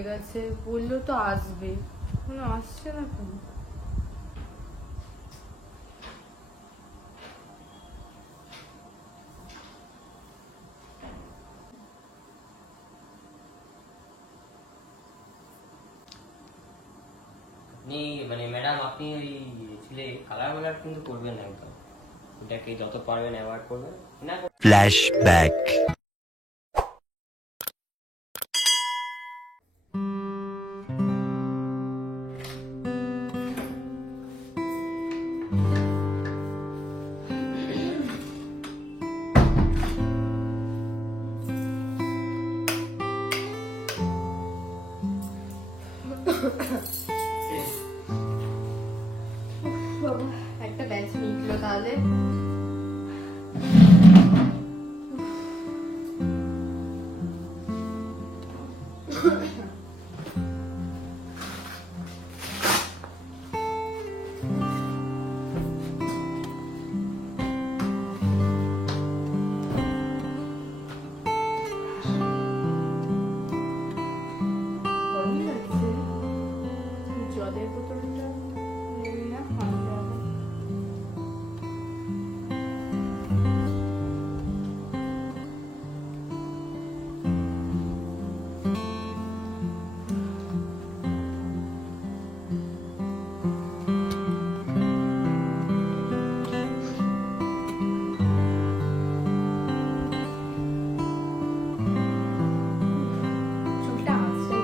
হয়ে গেছে, বললো তো আসবে, এখনো আসছে না কেন? আপনি মানে ম্যাডাম আপনি ওই ছেলে কালার মালার কিন্তু করবেন না একদম, এটাকে যত পারবেন অ্যাভয়েড করবেন না। ফ্ল্যাশব্যাক। বাবা, একটা ব্যাচ মিটলো তাহলে। গরম লাগছে, জলের বোতলটা নেই না, আনতে হবে। চুলটা আছে।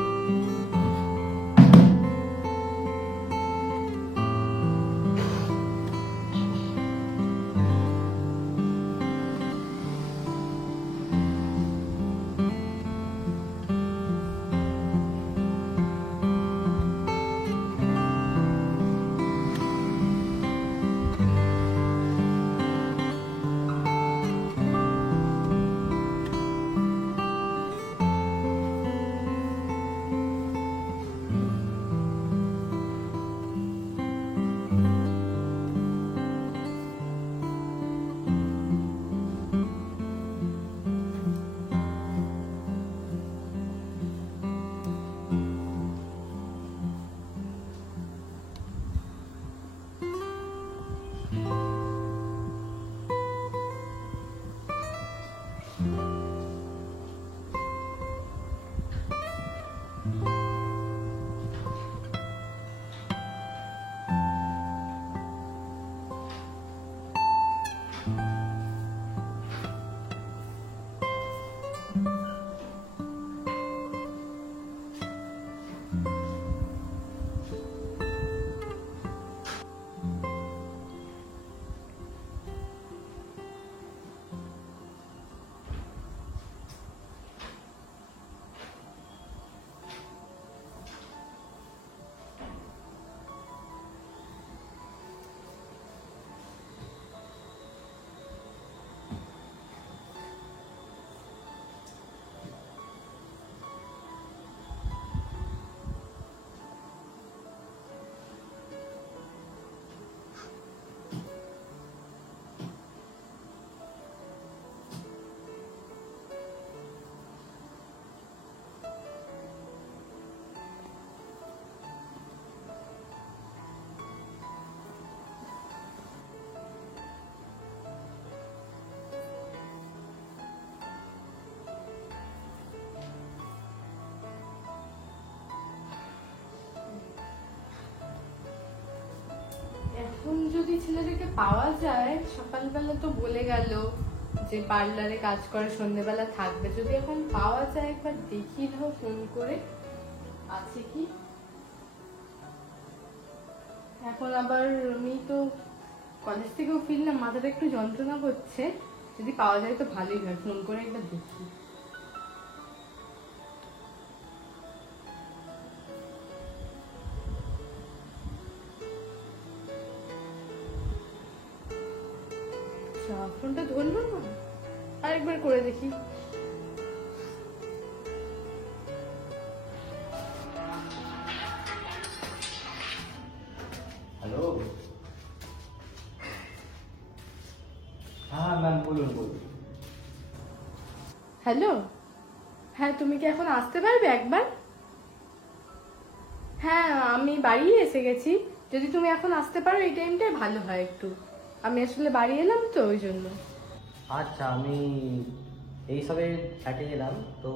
এখন যদি ছেলেটাকে পাওয়া যায়, সকালবেলা তো বলে গেল যে পার্লারে কাজ করে, সন্ধ্যেবেলা থাকবে। যদি এখন পাওয়া যায়, একবার দেখি দাও ফোন করে আছে কি। এখন আবার আমি তো কলেজ থেকেও ফিরলাম, মাথাটা একটু যন্ত্রণা করছে। যদি পাওয়া যায় তো ভালোই হয়, ফোন করে একবার দেখি। ফোনটা ধরলো না, আরেকবার করে দেখি। হ্যালো, হ্যাঁ ম্যাম বলুন বলুন। হ্যালো, হ্যাঁ তুমি কি এখন আসতে পারবে একবার? হ্যাঁ, আমি বাড়ি এসে গেছি। যদি তুমি এখন আসতে পারো এই টাইমটাই ভালো হয় একটু। আমি আসলে বাড়ি এলাম তো ওই জন্য। আচ্ছা, আমি এই সবে ছাটে এলাম তো,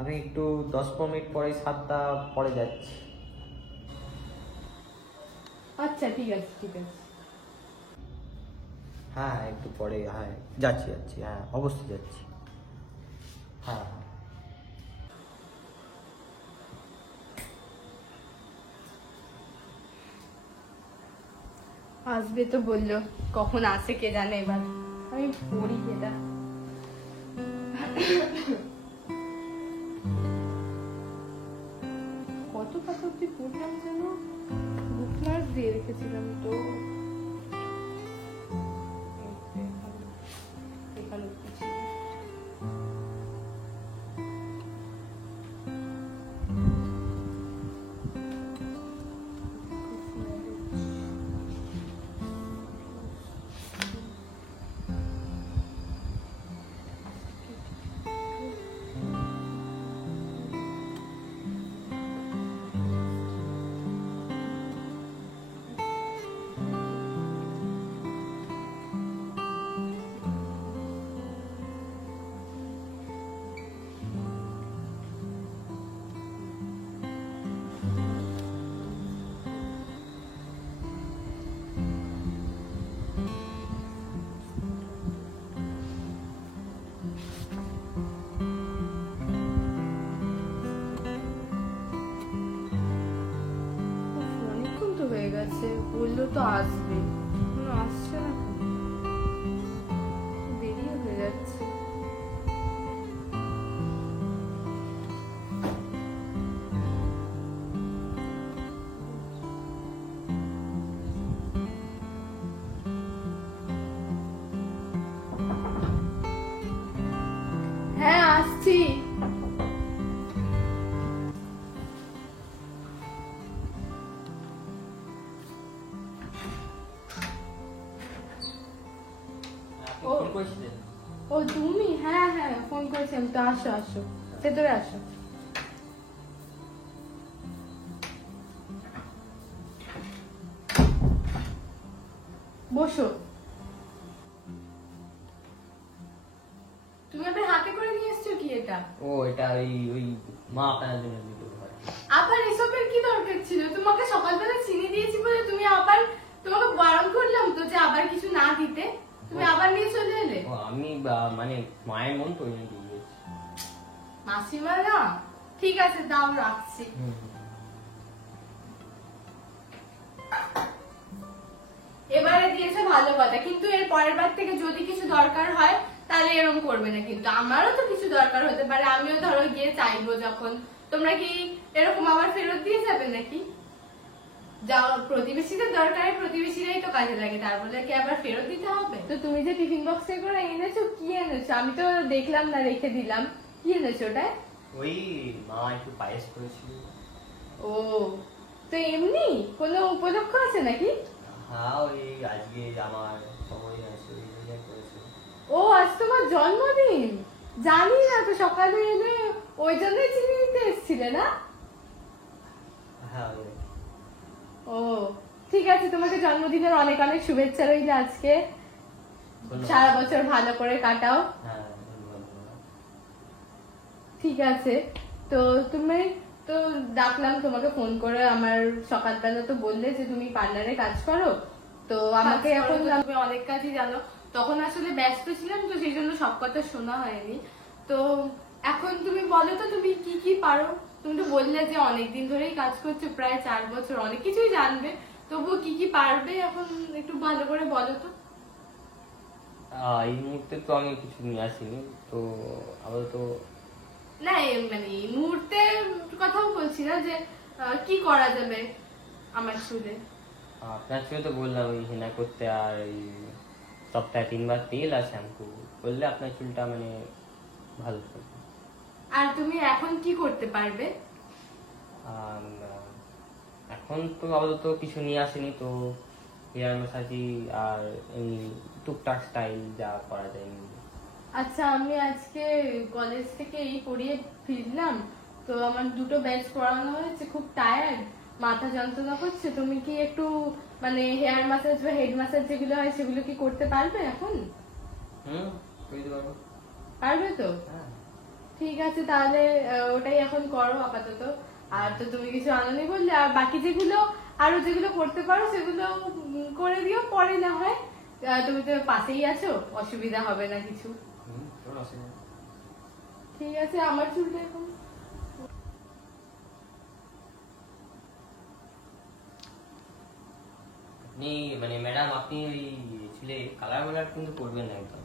আমি একটু 10-15 মিনিট পরে 7টা পরে যাচ্ছি। আচ্ছা ঠিক আছে ঠিক আছে। হ্যাঁ হ্যাঁ, একটু পরে, হ্যাঁ যাচ্ছি যাচ্ছি, হ্যাঁ অবশ্যই যাচ্ছি। হ্যাঁ হ্যাঁ। আসবে তো বললো, কখন আসে কে জানে। এবার আমি পড়ি এটা। কত কত অব্দি পড়লাম যেন, বুকমার্ক দিয়ে রেখেছিলাম তো। এখানে অব্দি ছিল। অনেকক্ষণ তো হয়ে গেছে, বললো তো আসবে, এখনো আসছে না কেন? দেরিও হয়ে যাচ্ছে। হ্যাঁ আসছি। আপনি ও। ফোন করেছিলেন? ও তুমি? হ্যাঁ হ্যাঁ ফোন করেছিলাম তো। আসো আসো, ভেতরে আসো। বসো। তুমি আবার হাতে করে নিয়ে এসছো কি এটা? ও, এটা ওই ওই মা আপনার জন্য দিতে পারে। আবার এসবের কি দরকার ছিল? তোমাকে সকালবেলা চিনি দিয়েছি বলে তুমি আবার, তোমাকে বারণ করলাম তো যে আবার কিছু না দিতে, তুমি আবার নিয়ে চলে এলে। ও, আমি মানে মায়ের মন তো ওই জন্য দিয়ে দিয়েছি। মাসিমা না, ঠিক আছে দাও, রাখছি। এবারে দিয়েছে ভালো কথা, কিন্তু এর পরের বার থেকে যদি কিছু দরকার হয় তাহলে এরকম করবে না কিন্তু। আমারও তো কিছু দরকার হতে পারে, আমিও ধরো গিয়ে চাইবো যখন, তোমরা কি এরকম আবার ফেরত দিয়ে যাবে নাকি? যা প্রতিবেশীদের দরকার, প্রতিবেশীরাই তো কাজে লাগে, তার বলে কি আবার ফেরত দিতে হবে? তো তুমি যে টিফিন বক্সে করে এনেছো, কি এনেছো? আমি তো দেখলাম না, রেখে দিলাম। কি এনেছো ওটায়? ওই মা একটু পায়েস করেছিল। ও, তো এমনি কোনো উপলক্ষ আছে নাকি? হ্যাঁ, ওই আজকে আমার সময় আছে ওই জন্য করেছিল। ও, আজ তোমার জন্মদিন? জানি না তো, সকালে এলে ওই জন্যই চিনি নিতে এসেছিলে না? হ্যাঁ ওই। ও ঠিক আছে, তোমাকে জন্মদিনের অনেক অনেক শুভেচ্ছা রইল আজকে। ধন্যবাদ। সারা বছর ভালো করে কাটাও। হ্যাঁ ধন্যবাদ, ধন্যবাদ। ঠিক আছে, তো তুমি তো ডাকলাম তোমাকে ফোন করে। আমার সকালবেলা তো বললে যে তুমি পার্লারে কাজ করো, তো আমাকে এখন তুমি অনেক কাজই জানো। তখন আসলে ব্যস্ত ছিলাম তো সেই জন্য সব কথা শোনা হয়নি। তো এখন তুমি বলো তো তুমি কি কি পারো? তুমি তো বললে যে অনেকদিন ধরেই কাজ করছো, প্রায় 4 বছর, অনেক কিছুই জানবে। তবুও কি কি পারবে এখন একটু ভালো করে বলো তো। এই মুহূর্তে তো আমি কিছু নিয়ে আসিনি তো, আপাতত না মানে এই মুহূর্তে কথাও বলছি না, যে কি করা যাবে আমার চুলে। আপনার সঙ্গে তো বললাম ওই হেনা করতে, আর ওই সপ্তাহে 3 বার তেল আর শ্যাম্পু করলে আপনার চুলটা মানে ভালো থাকবে। আর তুমি এখন কি করতে পারবে? আম, এখন তো আপাতত কিছু নিয়ে আসেনি তো, হেয়ার ম্যাসাজি আর এমনি টুকটাক স্টাইল যা করা যায় এমনি। আচ্ছা, আমি আজকে কলেজ থেকে এই পড়িয়ে ফিরলাম, তো আমার দুটো ব্যাচ করানো হয়েছে, খুব টায়ার্ড, মাথা যন্ত্রণা করছে। তুমি কি একটু মানে হেয়ার ম্যাসাজ বা হেড ম্যাসাজ যেগুলো হয় সেগুলো কি করতে পারবে এখন? বুঝতে পারবো। পারবে তো? হ্যাঁ। ঠিক আছে, তাহলে ওটাই এখন করো আপাতত। আর তো তুমি কিছু আনোনি বললে, আর বাকি যেগুলো আরো যেগুলো করতে পারো সেগুলো করে দিও, পরে না হয়। তুমি তো পাশেই আছো, অসুবিধা হবে না কিছু। কোনো অসুবিধা নেই। ঠিক আছে, আমার চুলটা এখন আপনি মানে ম্যাডাম আপনি ওই চুলে কালার মালার কিন্তু করবেন না একদম,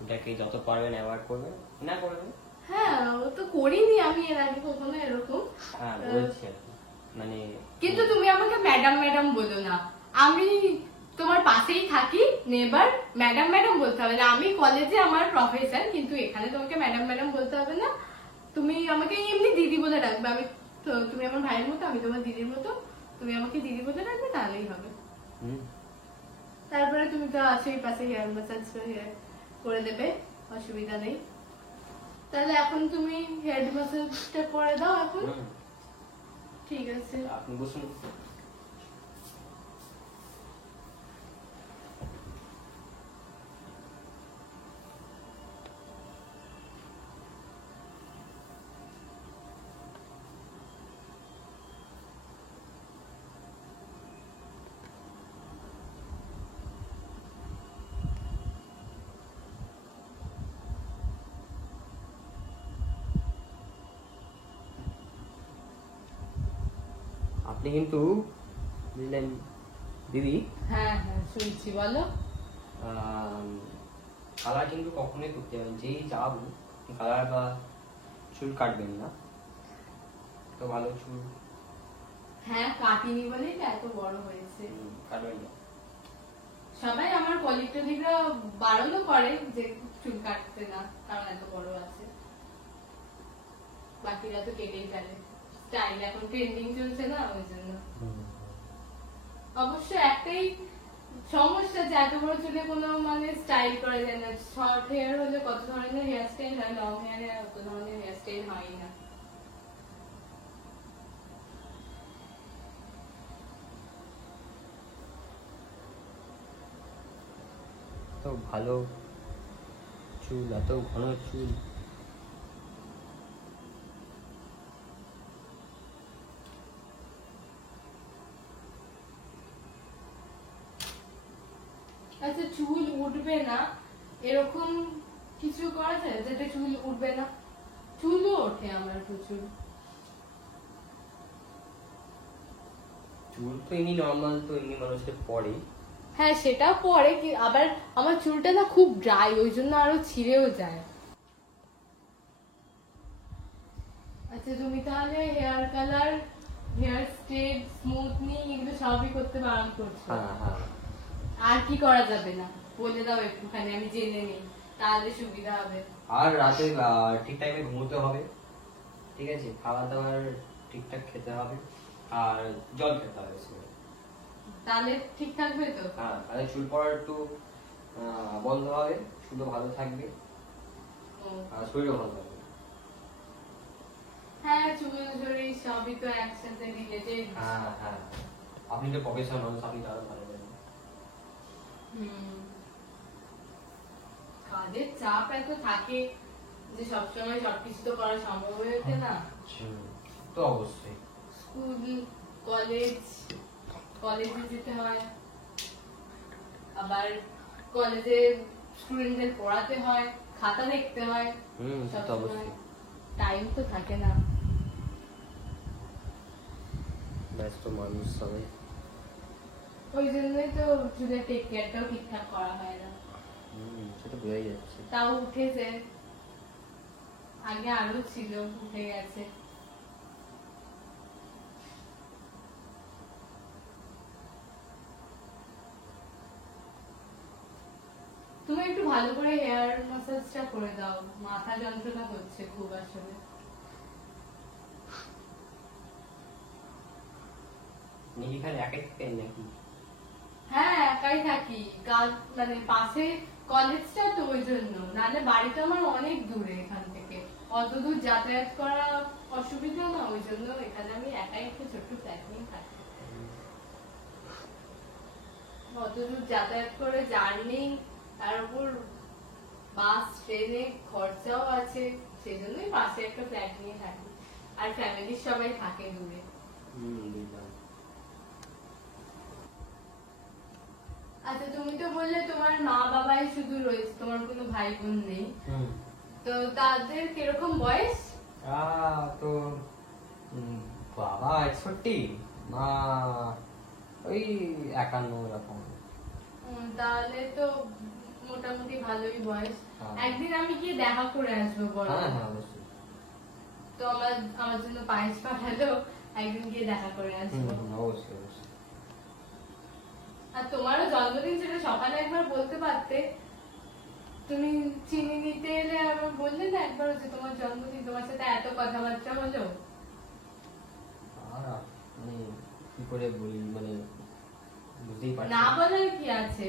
ওটাকে যত পারবেন অ্যাভয়েড করবেন না করবেন। হ্যাঁ, ও তো করিনি আমি এর আগে কখনো এরকম। হ্যাঁ বলছি আর কি। মানে কিন্তু তুমি আমাকে ম্যাডাম ম্যাডাম বলো না, আমি তোমার পাশেই থাকি, নেবার। ম্যাডাম ম্যাডাম বলতে হবে না, আমি কলেজে আমার প্রফেসর, কিন্তু এখানে তোমাকে ম্যাডাম ম্যাডাম বলতে হবে না। তুমি আমাকে এমনি দিদি বলে ডাকবে। আমি তো, তুমি আমার ভাইয়ের মতো, আমি তোমার দিদির মতো, তুমি আমাকে দিদি বলে ডাকবে, তাহলেই হবে। তারপরে তুমি তো আছোই পাশে, হেয়ার ম্যাসাজ করে দেবে, অসুবিধা নেই। তাহলে এখন তুমি হেড ম্যাসাজটা করে দাও এখন। ঠিক আছে, আপনি বসুন। আপনি কিন্তু বুঝলেন দিদি, হ্যাঁ হ্যাঁ শুনছি, বলো। কালার কিন্তু কখনোই করতে হবে না। যেই যাবো কালার বা চুল কাটবেন না, তো ভালো চুল হ্যাঁ, কাটিনি বলেই তো এত বড় হয়েছে। কাটবেন না। সবাই আমার কলিগ টলিগরা বারণও করে যে চুল কাটতে না, কারণ এত বড় আছে। বাকিরা তো কেটেই ফেলে, স্টাইল এখন ট্রেন্ডিং চলছে না, ওই জন্য। অবশ্য একটাই সমস্যা যে এত বড় চুলে কোনো মানে স্টাইল করা যায় না। শর্ট হেয়ার হলে কত ধরনের হেয়ার স্টাইল হয়, লং হেয়ারে অত ধরনের হেয়ার স্টাইল হয় না। তো ভালো চুল, এত ঘন চুল, আচ্ছা, চুল উঠবে না এরকম কিছু করা যায় যাতে চুল উঠবে না? চুলও ওঠে আমার প্রচুর। চুল তো এমনি নর্মাল, তো এমনি মানুষের পরে। হ্যাঁ, সেটা পরে কি, আবার আমার চুলটা না খুব ড্রাই, ওই জন্য আরো ছিঁড়েও যায়। আচ্ছা, তুমি তাহলে hair colour, hair straight, smoothing এগুলো সবই করতে বারণ করছো। হ্যাঁ। আর কি করা যাবে না বলে দাও একটুখানি, আমি জেনে নিই, তাহলে সুবিধা হবে। আর রাতে ঠিক টাইমে ঘুমোতে হবে, ঠিক আছে? খাওয়া দাওয়ার ঠিকঠাক খেতে হবে, আর জল খেতে হবে সেভাবে। তাহলে ঠিক থাকবে তো? হ্যাঁ, তাহলে চুল পড়া একটু বন্ধ হবে, চুলও ভালো থাকবে, ও, আর শরীরও ভালো থাকবে। হ্যাঁ, চুল শরীর সবই তো একসাথে রিলেটেড। হ্যাঁ, আপনি তো প্রফেশনাল মানুষ, আপনি তো আরো ভালো জানেন। কাজের চাপ এত থাকে যে সবসময় সবকিছু তো করা সম্ভব হয়ে ওঠে না। তো অবশ্যই স্কুল, কলেজে যেতে হয়, আবার কলেজে স্টুডেন্টদের পড়াতে হয়, খাতা দেখতে হয়, সে তো অবশ্যই। টাইম তো থাকে না। ব্যস্ত মানুষ সবাই। ওই জন্যই তো চুলের টেক কেয়ারটাও ঠিকঠাক করা হয় না। সেটা বোঝাই যাচ্ছে। তাও উঠেছে, আগে আরো ছিল, উঠে গেছে। তুমি একটু ভালো করে হেয়ার ম্যাসাজটা করে দাও, মাথা যন্ত্রণা হচ্ছে খুব আসলে। আপনি কি এখানে একাই থাকেন নাকি? হ্যাঁ, একাই থাকি, কাজ মানে পাশে কলেজটা তো ওই জন্য, নাহলে বাড়িটা আমার অনেক দূরে এখান থেকে, অত দূর যাতায়াত করা অসুবিধা না, ওই জন্য এখানে আমি একাই একটা ছোট্ট ফ্ল্যাট নিয়ে থাকি। অত দূর যাতায়াত করে জার্নি, তার উপর বাস ট্রেনে খরচাও আছে, সেই জন্যই পাশে একটা ফ্ল্যাট নিয়ে থাকি। আর ফ্যামিলির সবাই থাকে দূরে। বুঝলাম। আচ্ছা, তুমি তো বললে তোমার মা বাবাই শুধু রয়েছে, তোমার কোনো ভাই বোন নেই, তো তাদের কিরকম বয়স? তো বাবা 61, মা ওই 51 এরকম। তাহলে তো মোটামুটি ভালোই বয়স। হ্যাঁ। একদিন আমি গিয়ে দেখা করে আসবো বড়। হ্যাঁ হ্যাঁ অবশ্যই। তো আমার জন্য পায়েস পাঠালো, একদিন গিয়ে দেখা করে আসবো। অবশ্যই অবশ্যই। আর তোমারও জন্মদিন, সেটা সকালে একবার বলতে পারতে। তুমি চিনি নিতে এলে আমার বললে না একবার যে তোমার জন্মদিন, তোমার সাথে এত কথাবার্তা হলো। আর মানে কি করে বলি, মানে বুঝতেই পারছি না বলার কি আছে,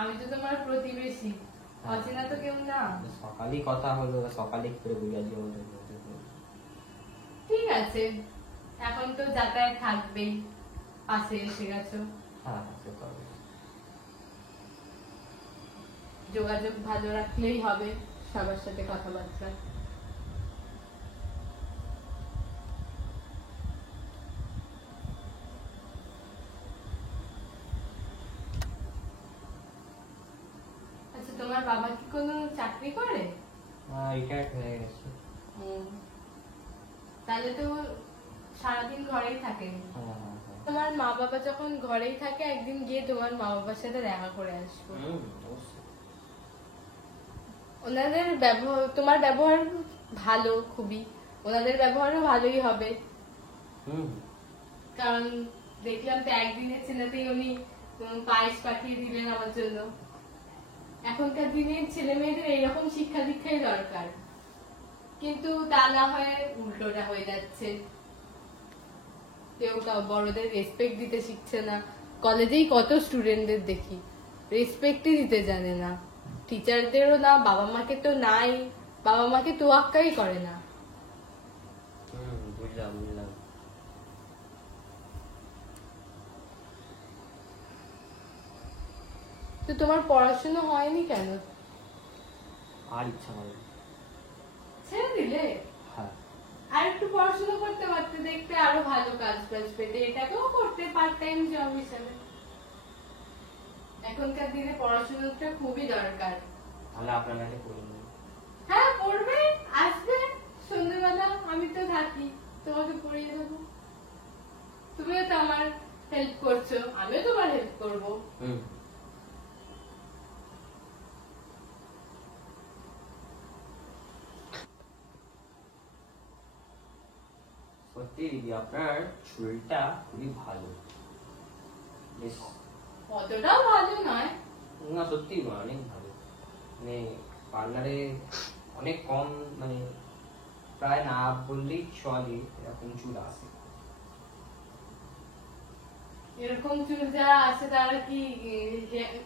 আমি তো তোমার প্রতিবেশী, অচেনা তো কেউ না। সকালেই কথা হলো, সকালে কি করে বলি আজকে আমাদের ঠিক আছে, এখন তো যাতায়াত থাকবেই, পাশে এসে গেছো, হ্যাঁ হ্যাঁ সে তো অবশ্যই। যোগাযোগ ভালো রাখলেই হবে সবার সাথে কথাবার্তা। আচ্ছা, তোমার বাবা কি কোনো চাকরি করে? রিটায়ার্ড হয়ে গেছে। তাহলে তো সারাদিন ঘরেই থাকেন। হ্যাঁ হ্যাঁ হ্যাঁ। তোমার মা বাবা যখন ঘরেই থাকে, একদিন গিয়ে তোমার মা বাবার সাথে দেখা করে আসবো। অবশ্যই। ওনাদের ব্যবহার, তোমার ব্যবহার ভালো খুবই, ওনাদের ব্যবহারও ভালোই হবে। কারণ দেখলাম তো একদিনের ছেলেতেই উনি পায়েস পাঠিয়ে দিলেন আমার জন্য। এখনকার দিনের ছেলে মেয়েদের এইরকম শিক্ষা দীক্ষাই দরকার, কিন্তু তা না হয়ে উল্টোটা হয়ে যাচ্ছে। কেউ বড়দের রেসপেক্ট দিতে শিখছে না। কলেজেই কত স্টুডেন্টদের দেখি রেসপেক্টই দিতে জানে না, টিচারদেরও না, বাবা মাকে তো নাই, বাবা মাকে তোয়াক্কাই করে না। বুঝলাম বুঝলাম। তো তোমার পড়াশোনা হয়নি কেন? আর ইচ্ছা করে না। ছেড়ে দিলে? হ্যাঁ। আর একটু পড়াশোনা করতে পারতে, দেখতে আরো ভালো কাজ বাজ পেতে, এটাকেও করতে পার্ট টাইম জব হিসেবে। এখনকার দিনে পড়াশোনাটা খুবই দরকার। তাহলে আপনার কাছে করে নেব। হ্যাঁ, পড়বে, আসবে সন্ধ্যেবেলা, আমি তো থাকি, তোমাকে পড়িয়ে দেবো। তুমিও তো আমার হেল্প করছো, আমিও তোমার হেল্প করবো। সত্যি দিদি, আপনার চুলটা খুবই ভালো, বেশ। অতটাও ভালো নয়। না সত্যি অনেক ভালো, মানে পার্লারে অনেক কম, মানে প্রায় না বললেই চলে এরকম চুল আসে। এরকম চুল যারা আছে তারা কি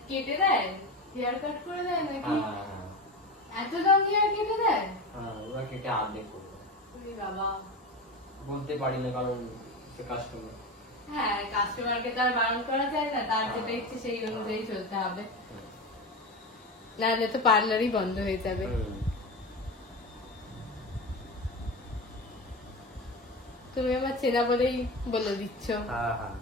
কেটে দেয়, হেয়ার কাট করে দেয় নাকি? এত দাম হেয়ার কেটে দেয়? ওরা কেটে আর্ধেক করে দেয়। ওরে বাবা। বলতে পারি না, কারণ সে কাস্টমার। হ্যাঁ, কাস্টমারকে তো আর বারণ করা যায় না, তার যেটা ইচ্ছে সেই অনুযায়ী চলতে হবে, নাহলে তো পার্লারই বন্ধ হয়ে যাবে। তুমি আমার চেনা বলেই বলে দিচ্ছ। হ্যাঁ হ্যাঁ।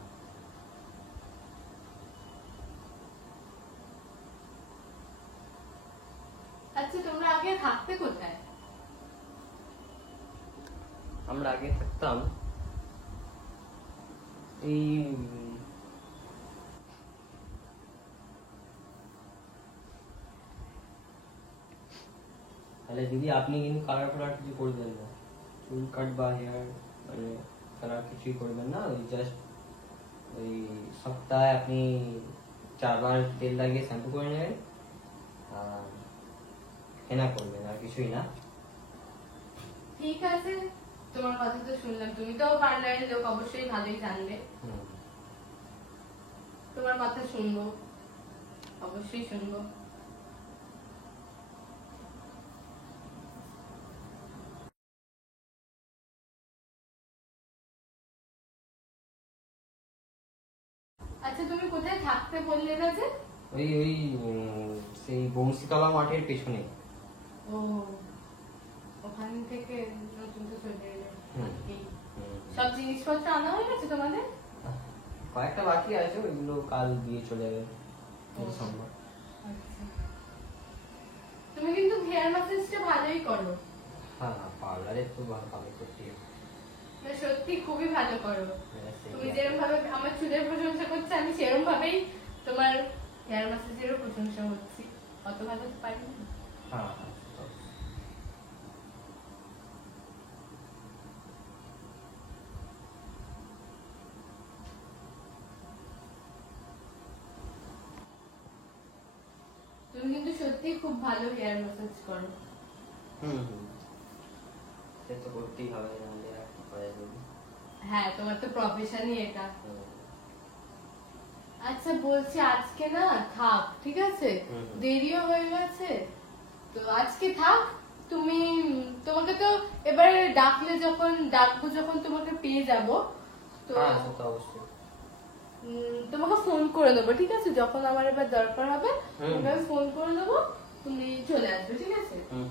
আচ্ছা, তোমরা আগে থাকতে কোথায়? আমরা আগে থাকতাম এই তাহলে দিদি, আপনি কিন্তু কালার ফালার কিছু করবেন না, চুল কাট বা হেয়ার মানে কালার কিছুই করবেন না। ওই জাস্ট ওই সপ্তাহে আপনি 4 বার তেল লাগিয়ে শ্যাম্পু করে নেবেন আর হেনা করবেন, আর কিছুই না। ঠিক আছে, তোমার কথা তো শুনলাম, তুমি তো পার্লারের লোক, অবশ্যই ভালোই জানবে। তোমার কথা শুনবো, অবশ্যই শুনবো। আচ্ছা তুমি কোথায় থাকতে বললে না যে? ওই ওই সেই বংশীতলা মাঠের পেছনে। ও ওখান থেকে নতুন তো চলে এলে। হুম। এই, হুম। সব জিনিসপত্র আনা হয়ে গেছে তোমাদের? কয়েকটা বাকি আছে, ওইগুলো কাল দিয়ে চলে যাবে সোমবার। আচ্ছা। তুমি কিন্তু হেয়ার ম্যাসাজটা ভালোই করো। হ্যাঁ পার্লারে তো ভালো করতে হবে। মানে সত্যি খুবই ভালো করো। হ্যাঁ, সেই তুমি আর- যেরকম ভাবে আমার চুলের প্রশংসা করছো, আমি সেরকম ভাবেই তোমার হেয়ার ম্যাসাজেরও প্রশংসা হচ্ছি। অত ভালো তো পারি না। হ্যাঁ হ্যাঁ সেটা অবশ্যই। তুমি কিন্তু সত্যি খুব ভালো হেয়ার ম্যাসাজ করো। হুম। সে তো করতেই হবে, নাহলে আর কি করা যাবে। হ্যাঁ, তোমার তো প্রফেশনই এটা। হুম। আচ্ছা বলছি আজকে না থাক, ঠিক আছে? হুম। দেরিও হয়ে গেছে, তো আজকে থাক। তুমি তোমাকে তো এবারে ডাকবো যখন তোমাকে পেয়ে যাব, তো হ্যাঁ সে তো অবশ্যই। তোমাকে ফোন করে দেবো, ঠিক আছে? যখন আমার এবার দরকার হবে হুম। তোমাকে আমি ফোন করে দেবো, তুমি চলে আসবে, ঠিক আছে? হুম।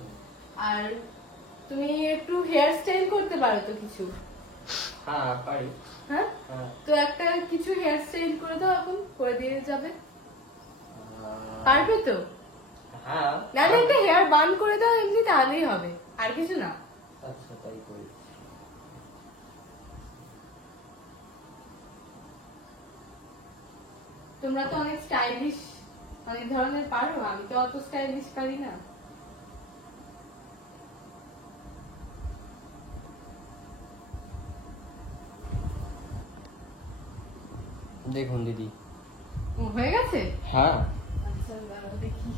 আর তুমি একটু হেয়ার স্টাইল করতে পারো তো কিছু? হ্যাঁ পারি। হ্যাঁ, হ্যাঁ। তো একটা কিছু হেয়ার স্টাইল করে দাও, এখন করে দিয়ে যাবে। আহ, পারবে তো? হ্যাঁ। নাহলে একটা হেয়ার বান করে দাও, এমনি তাহলেই হবে, আর কিছু না। আচ্ছা তাই করি। তোমরা তো অনেক স্টাইলিশ, অনেক ধরনের পারো, আমি তো অত স্টাইলিশ পারি না। দেখুন দিদি। ও, হয়ে গেছে? হ্যাঁ। আচ্ছা দাঁড়াও দেখি।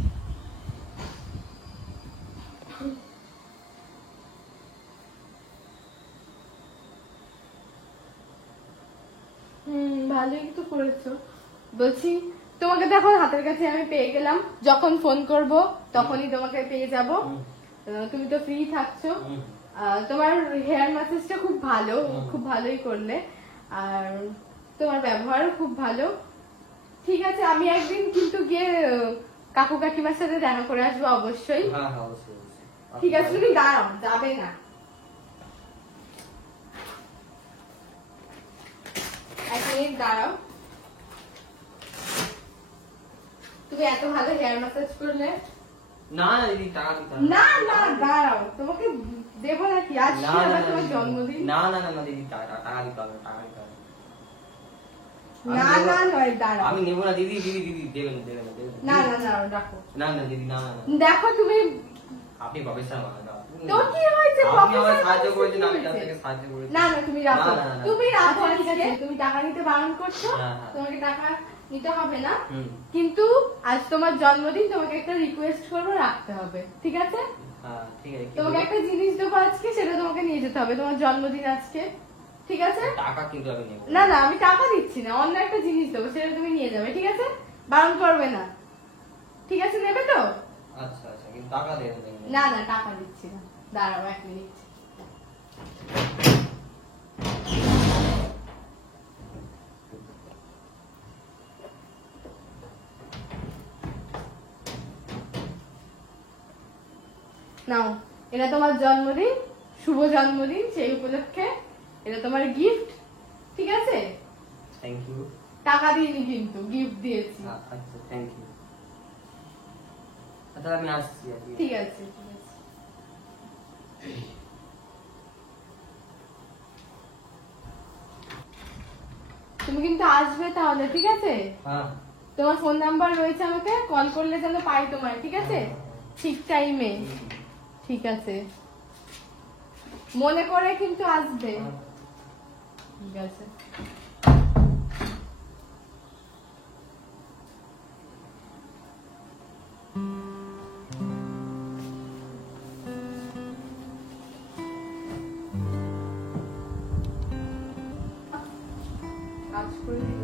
ভালোই তো করেছো। বলছি তোমাকে তো এখন হাতের কাছে আমি পেয়ে গেলাম, যখন ফোন করব তখনই তোমাকে পেয়ে যাব। হুম। তুমি তো ফ্রি থাকছো। হুম। তোমার হেয়ার ম্যাসাজটা খুব ভালো, হুম। খুব ভালোই করলে, আর তোমার ব্যবহারও খুব ভালো। ঠিক আছে, আমি একদিন কিন্তু গিয়ে কাকু কাকিমার সাথে দেখা করে আসবো অবশ্যই। হ্যাঁ হ্যাঁ অবশ্যই অবশ্যই। ঠিক আছে, তুমি দাঁড়াও, যাবে না। এক মিনিট দাঁড়াও। তুমি এত ভালো হেয়ার ম্যাসাজ করলে। না না দিদি, টাকা দিতে হবে। না না দাঁড়াও, তোমাকে দেবো নাকি? আজ না কি না আবার না তোমার দিদি। জন্মদিন? না না না না দিদি, টাকা দিতে হবে, টাকা দিতে হবে। আমি না নেবো না নয়, দাঁড়াও। আমি নেবো না দিদি, দিদি দিদি দেবেন দেবেন দেবেন। না না না, রাখো। না না দিদি, না না না। দেখো তুমি, আপনি প্রফেসর মানুষ। তো কি হয়েছে? আপনি আমার professor সাহায্য করেছেন, আমি কি তার হয়েছে? থেকে সাহায্য করেছি। না না, তুমি রাখো। না, না, না। তুমি রাখো, ঠিক আছে? তুমি টাকা নিতে বারণ করছো, হ্যাঁ, হ্যাঁ। তোমাকে টাকা নিতে হবে না। হুম। কিন্তু আজ তোমার জন্মদিন, তোমাকে একটা রিকোয়েস্ট করবো, রাখতে হবে, ঠিক আছে? হ্যাঁ ঠিক আছে। কি তোমাকে বলবো? একটা জিনিস দেবো আজকে, সেটা তোমাকে নিয়ে যেতে হবে, তোমার জন্মদিন আজকে, ঠিক আছে? টাকা কিন্তু আমি নেবো না না, আমি টাকা দিচ্ছি না, অন্য একটা জিনিস দেবো, সেটা তুমি নিয়ে যাবে, ঠিক আছে? বারণ করবে না, ঠিক আছে? নেবে তো? আচ্ছা আচ্ছা, কিন্তু টাকা দেবেন না। না না, টাকা দিচ্ছি না, দাঁড়াও 1 মিনিট। নাও, এটা তোমার জন্মদিন, শুভ জন্মদিন, সেই উপলক্ষে এটা তোমার গিফট, ঠিক আছে? Thank you. টাকা দিইনি কিন্তু, গিফট দিয়েছি। আচ্ছা থ্যাংক ইউ। আচ্ছা আমি আসছি আর কি। ঠিক আছে, ঠিক আছে। তুমি কিন্তু আসবে তাহলে, ঠিক আছে? হ্যাঁ। তোমার ফোন নাম্বার রয়েছে, আমাকে কল করলে যেন পাই তোমায়, ঠিক আছে? ঠিক টাইমে, ঠিক আছে? মনে করে কিন্তু আসবে, ঠিক আছে? কাজ করে দিল।